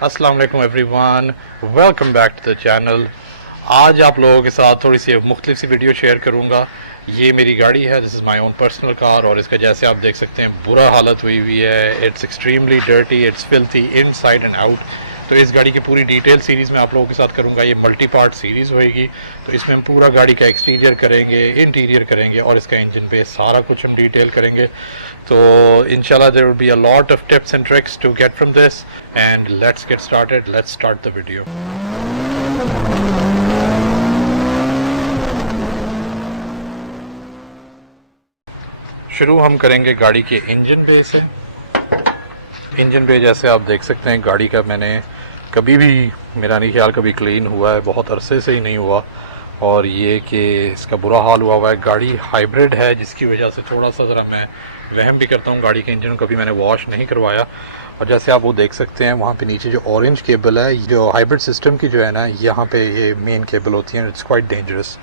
अस्सलाम वालेकुम everyone, welcome back to the channel. आज आप लोगों के साथ थोड़ी सी मुख्तलिफ सी वीडियो शेयर करूंगा। ये मेरी गाड़ी है, this is my own personal car, और इसका जैसे आप देख सकते हैं बुरा हालत हुई हुई है। It's extremely dirty, it's filthy inside and out. तो इस गाड़ी की पूरी डिटेल सीरीज़ में आप लोगों के साथ करूंगा। ये मल्टी पार्ट सीरीज़ होएगी, तो इसमें हम पूरा गाड़ी का एक्सटीरियर करेंगे, इंटीरियर करेंगे और इसका इंजन पे सारा कुछ हम डिटेल करेंगे। तो इंशाल्लाह there will be a lot of tips and tricks to get from this, and let's get started. Let's start the video. शुरू हम करेंगे गाड़ी के इंजन बे से। इंजन बे जैसे आप देख सकते हैं, गाड़ी का मैंने कभी भी, मेरा नहीं ख्याल कभी क्लीन हुआ है, बहुत अरसे से ही नहीं हुआ। और ये कि इसका बुरा हाल हुआ हुआ है। गाड़ी हाइब्रिड है, जिसकी वजह से थोड़ा सा ज़रा मैं वहम भी करता हूँ। गाड़ी के इंजन कभी मैंने वॉश नहीं करवाया। और जैसे आप वो देख सकते हैं, वहाँ पे नीचे जो ऑरेंज केबल है, जो हाइब्रिड सिस्टम की जो है ना, यहाँ पे ये मेन केबल होती है। It's quite dangerous.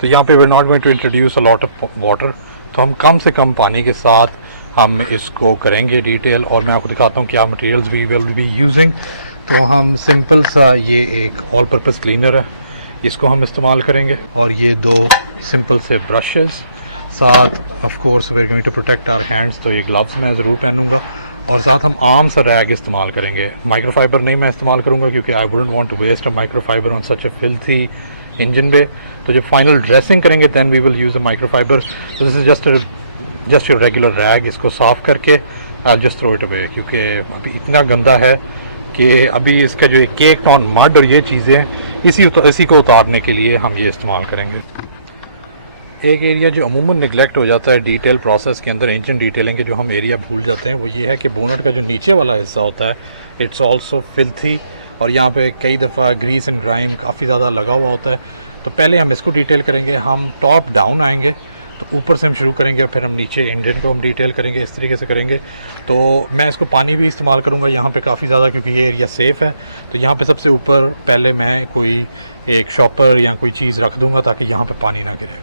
तो यहाँ पे we are not going to introduce a lot of water. तो हम कम से कम पानी के साथ हम इसको करेंगे डिटेल, और मैं आपको दिखाता हूँ क्या materials we will be using. तो हम सिंपल सा, ये एक ऑल पर्पस क्लीनर है, इसको हम इस्तेमाल करेंगे, और ये दो सिंपल से ब्रशेस साथ। Of course we are going to protect our hands, तो ये ग्लव्स मैं ज़रूर पहनूंगा। और साथ हम आम सा रैग इस्तेमाल करेंगे। माइक्रोफाइबर नहीं मैं इस्तेमाल करूँगा, क्योंकि I wouldn't want to waste a microfibre on such a filthy engine पे। तो जब फाइनल ड्रेसिंग करेंगे then we will use a microfibre. तो this is just your regular rag. इसको साफ़ करके I just throw it away, क्योंकि अभी इतना गंदा है कि अभी इसका जो केक ऑन मड और ये चीज़ें, इसी को उतारने के लिए हम ये इस्तेमाल करेंगे। एक एरिया जो अमूमन निगलेक्ट हो जाता है डिटेल प्रोसेस के अंदर, इंजन डिटेलिंग के जो हम एरिया भूल जाते हैं, वो ये है कि बोनट का जो नीचे वाला हिस्सा होता है, इट्स ऑल्सो फिल्थी, और यहाँ पे कई दफ़ा ग्रीस एंड ग्राइम काफ़ी ज़्यादा लगा हुआ होता है। तो पहले हम इसको डिटेल करेंगे। हम टॉप डाउन आएंगे, तो ऊपर से हम शुरू करेंगे, फिर हम नीचे इंजन को हम डिटेल करेंगे, इस तरीके से करेंगे। तो मैं इसको पानी भी इस्तेमाल करूँगा यहाँ पे काफ़ी ज़्यादा, क्योंकि ये एरिया सेफ़ है। तो यहाँ पे सबसे ऊपर पहले मैं कोई एक शॉपर या कोई चीज़ रख दूँगा, ताकि यहाँ पे पानी ना गिरे।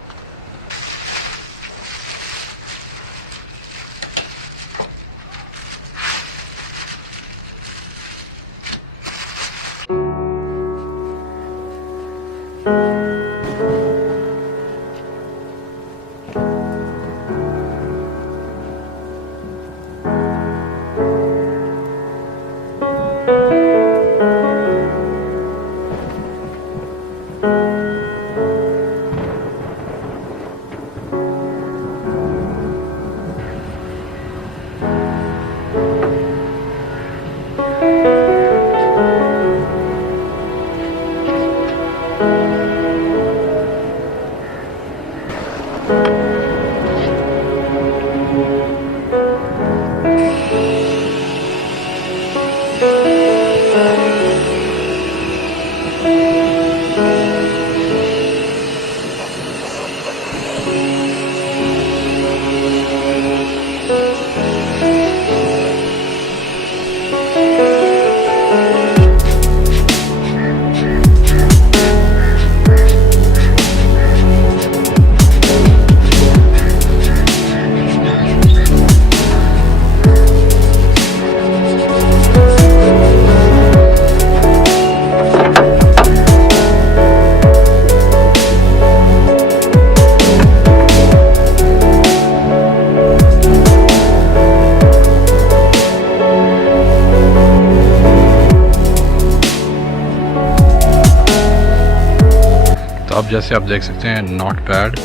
अब जैसे आप देख सकते हैं, नॉट बैड,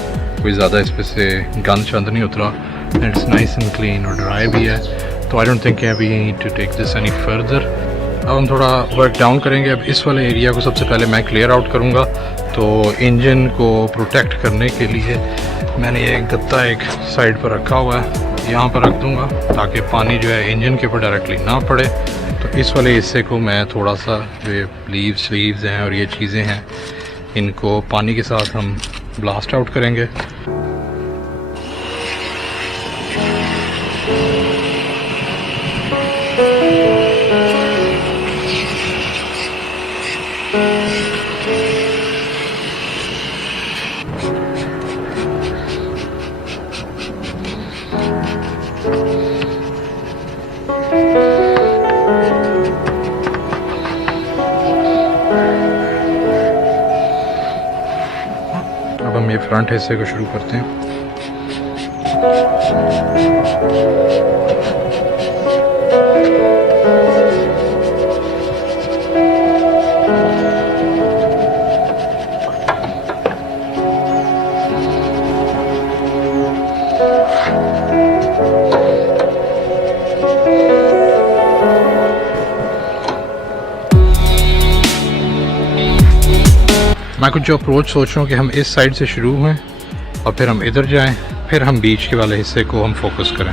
कोई ज़्यादा इस पे से गंद शंद नहीं उतरा। इट्स नाइस एंड क्लीन और ड्राई भी है। तो I don't think we need to take this any further. अब हम थोड़ा वर्क डाउन करेंगे। अब इस वाले एरिया को सबसे पहले मैं क्लियर आउट करूँगा। तो इंजन को प्रोटेक्ट करने के लिए मैंने ये गत्ता एक साइड पर रखा हुआ है, यहाँ पर रख दूँगा, ताकि पानी जो है इंजन के ऊपर डायरेक्टली ना पड़े। तो इस वाले हिस्से को मैं थोड़ा सा, जो लीव्स हैं और ये चीज़ें हैं, इनको पानी के साथ हम ब्लास्ट आउट करेंगे। फ्रंट हिस्से को शुरू करते हैं। मैं कुछ जो अप्रोच सोच रहा हूँ कि हम इस साइड से शुरू हुए और फिर हम इधर जाएं, फिर हम बीच के वाले हिस्से को हम फोकस करें।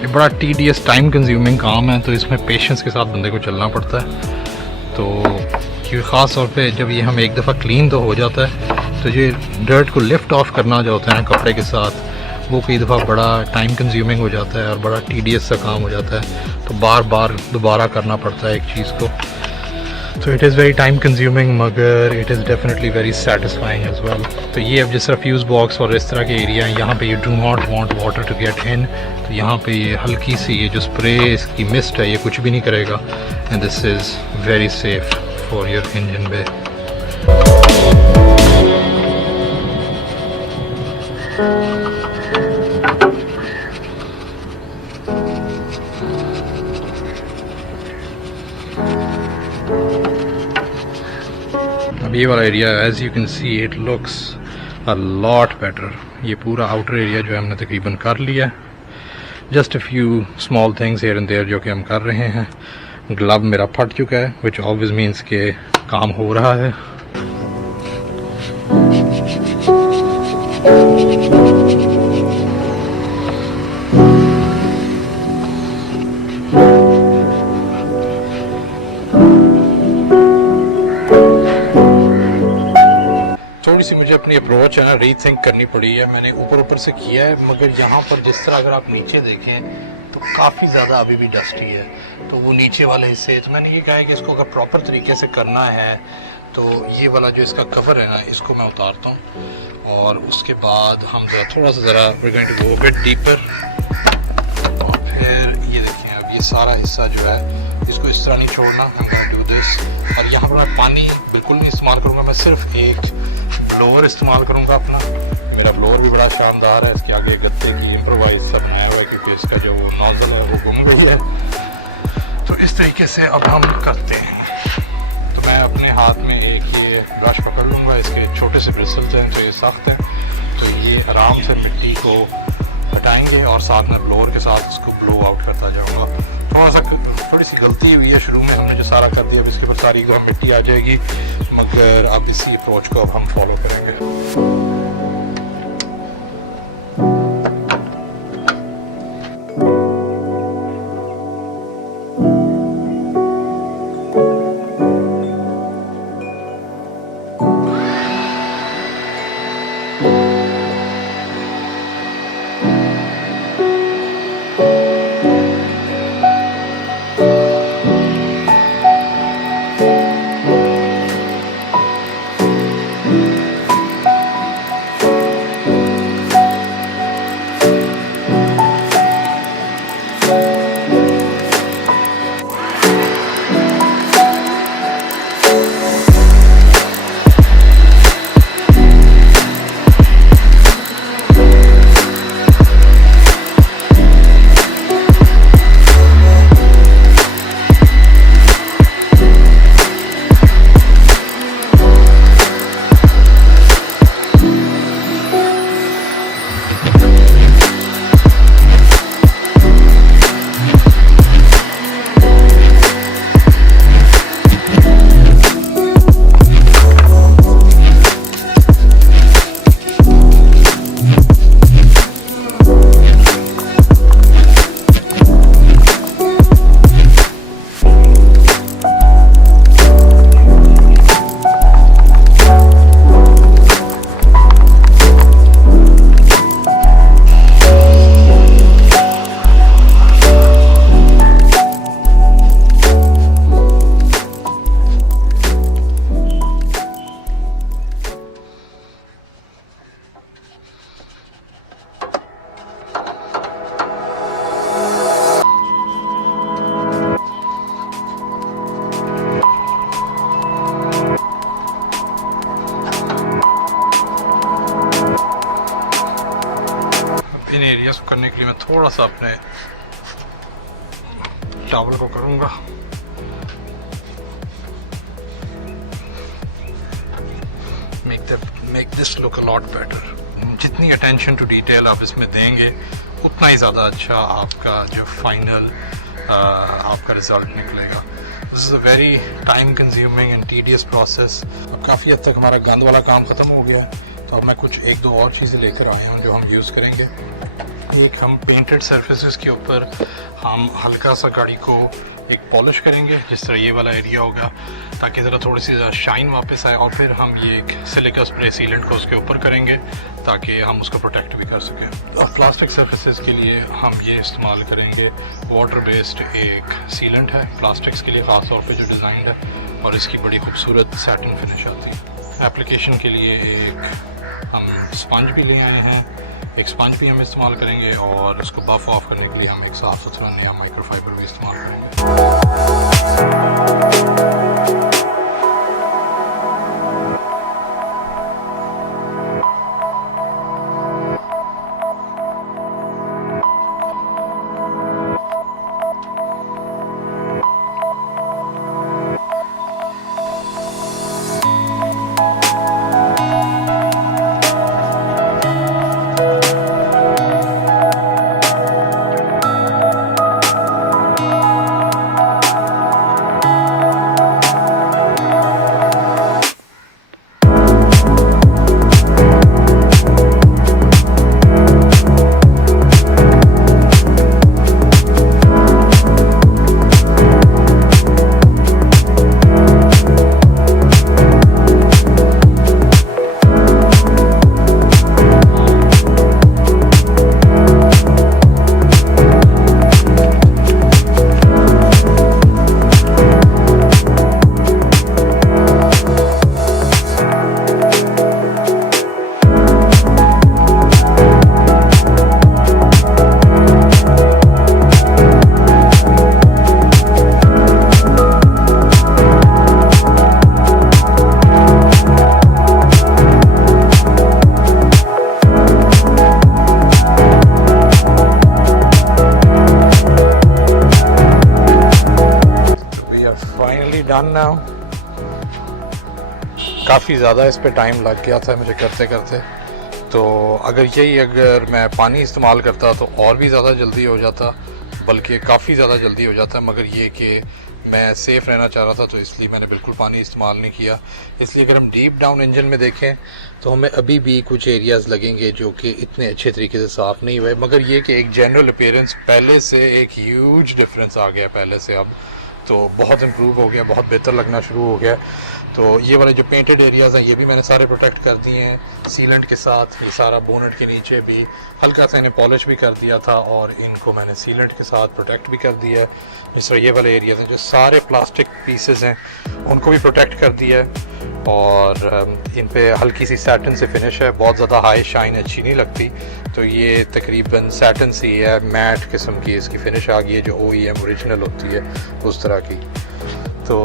ये बड़ा टीडियस टाइम कंज्यूमिंग काम है, तो इसमें पेशेंस के साथ बंदे को चलना पड़ता है। तो ये ख़ास तौर पे जब ये हम एक दफ़ा क्लीन तो हो जाता है, तो ये डर्ट को लिफ्ट ऑफ करना जो होता है ना कपड़े के साथ, वो कई दफ़ा बड़ा टाइम कंज्यूमिंग हो जाता है और बड़ा टीडियस सा काम हो जाता है। तो बार बार दोबारा करना पड़ता है एक चीज़ को। तो it is very time consuming, मगर it is definitely very satisfying as well. तो ये अब जिस तरह फ्यूज़ बॉक्स और इस तरह के एरिया हैं, यहाँ पे ये do not want water to get in, तो यहाँ पे ये हल्की सी ये जो स्प्रे इसकी मिस्ट है ये कुछ भी नहीं करेगा, and this is very safe for your engine bay. अब ये वाला area as you can see it looks a lot better. ये पूरा आउटर एरिया जो है हमने तकरीबन कर लिया है। Just a few small things here and there जो कि हम कर रहे हैं। ग्लव मेरा फट चुका है, विच ऑब्वियस मीन्स के काम हो रहा है। थोड़ी सी मुझे अपनी अप्रोच है ना रीथिंक करनी पड़ी है। मैंने ऊपर ऊपर से किया है, मगर यहाँ पर जिस तरह अगर आप नीचे देखें तो काफ़ी ज़्यादा अभी भी डस्टी है। तो वो नीचे वाले हिस्से, तो मैंने ये कहा है कि इसको अगर प्रॉपर तरीके से करना है तो ये वाला जो इसका कवर है ना, इसको मैं उतारता हूँ और उसके बाद हम थोड़ा सा ज़रा we going to go bit deeper. और फिर ये देखें, अब ये सारा हिस्सा जो है इसको इस तरह नहीं छोड़ना, I am going to do this. और यहाँ पर मैं पानी बिल्कुल नहीं इस्तेमाल करूँगा, मैं सिर्फ एक ब्लोअर इस्तेमाल करूँगा अपना। मेरा ब्लोअर भी बड़ा शानदार है, इसके आगे गद्दे की इम्प्रोवाइज सा बनाया हुआ है क्योंकि इसका जो वो नोजल है वो गुम गई है। तो इस तरीके से अब हम करते हैं। तो मैं अपने हाथ में एक ये ब्रश पकड़ लूँगा, इसके छोटे से ब्रिसल्स हैं तो ये सख्त हैं, तो ये आराम से मिट्टी को हटाएंगे और साथ में ब्लोअर के साथ इसको ब्लो आउट करता जाऊँगा। थोड़ी सी गलती हुई है शुरू में, हमने जो सारा कर दिया, अब इसके ऊपर सारी गर्म मिट्टी आ जाएगी, मगर अब इसी अप्रोच को अब हम फॉलो करेंगे। इन एरियाज को करने के लिए मैं थोड़ा सा अपने टॉवल को करूँगा। Make this look a lot better. जितनी अटेंशन टू डिटेल आप इसमें देंगे उतना ही ज़्यादा अच्छा आपका जो फाइनल आपका रिजल्ट निकलेगा। This is a very time consuming and tedious process. अब काफ़ी हद तक हमारा गंद वाला काम ख़त्म हो गया, तो अब मैं कुछ एक दो और चीज़ें लेकर आया हूँ जो हम यूज़ करेंगे। एक हम पेंटेड सरफेसेस के ऊपर हम हल्का सा गाड़ी को एक पॉलिश करेंगे, जिस तरह ये वाला एरिया होगा, ताकि ज़रा थोड़ी सी शाइन वापस आए। और फिर हम ये एक सिलिका स्प्रे सीलेंट को उसके ऊपर करेंगे ताकि हम उसको प्रोटेक्ट भी कर सकें। अब प्लास्टिक सरफेसेस के लिए हम ये इस्तेमाल करेंगे, वाटर बेस्ड एक सीलेंट है प्लास्टिक्स के लिए ख़ास तौर पे जो डिज़ाइन है, और इसकी बड़ी खूबसूरत सैटिन फिनिश आती है। एप्लीकेशन के लिए एक हम स्पंज भी ले आए हैं, एक स्पंज भी हम इस्तेमाल करेंगे, और उसको बफ ऑफ करने के लिए हम एक साफ़ सुथरा नया माइक्रोफाइबर भी इस्तेमाल करेंगे। Done now. काफ़ी ज़्यादा इस पे टाइम लग गया था मुझे करते करते, तो अगर मैं पानी इस्तेमाल करता तो और भी ज़्यादा जल्दी हो जाता, बल्कि काफ़ी ज़्यादा जल्दी हो जाता। मगर ये कि मैं सेफ़ रहना चाह रहा था, तो इसलिए मैंने बिल्कुल पानी इस्तेमाल नहीं किया। इसलिए अगर हम डीप डाउन इंजन में देखें तो हमें अभी भी कुछ एरियाज़ लगेंगे जो कि इतने अच्छे तरीके से साफ़ नहीं हुए। मगर ये कि एक जनरल अपीयरेंस पहले से एक ह्यूज डिफरेंस आ गया, पहले से अब तो बहुत इम्प्रूव हो गया, बहुत बेहतर लगना शुरू हो गया। तो ये वाले जो पेंटेड एरियाज़ हैं ये भी मैंने सारे प्रोटेक्ट कर दिए हैं सीलेंट के साथ। ये सारा बोनेट के नीचे भी हल्का सा इन्हें पॉलिश भी कर दिया था, और इनको मैंने सीलेंट के साथ प्रोटेक्ट भी कर दिया है। इस तरह ये वाले एरियाज़ हैं जो सारे प्लास्टिक पीसेस हैं उनको भी प्रोटेक्ट कर दिया है, और इन पे हल्की सी सैटिन से फिनिश है, बहुत ज़्यादा हाई शाइन अच्छी नहीं लगती। तो ये तकरीबन सैटिन सी है, मैट किस्म की इसकी फिनिश आ गई है जो OEM ओरिजिनल होती है उस तरह की। तो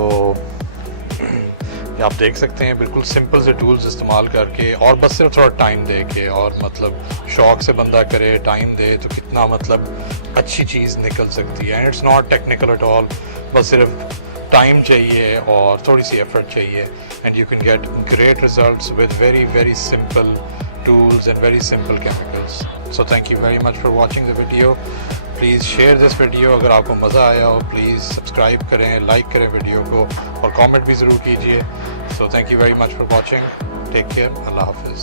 आप देख सकते हैं बिल्कुल सिंपल से टूल्स इस्तेमाल करके, और बस सिर्फ थोड़ा टाइम दे के, और मतलब शौक से बंदा करे, टाइम दे, तो कितना मतलब अच्छी चीज़ निकल सकती है। And it's not technical at all, बस सिर्फ टाइम चाहिए और थोड़ी सी एफर्ट चाहिए, and you can get great results with very very simple tools and very simple chemicals. So thank you very much for watching the video. Please share this video अगर आपको मज़ा आया हो। प्लीज़ सब्सक्राइब करें, like करें video को, और comment भी ज़रूर कीजिए। So thank you very much for watching. Take care. Allah Hafiz.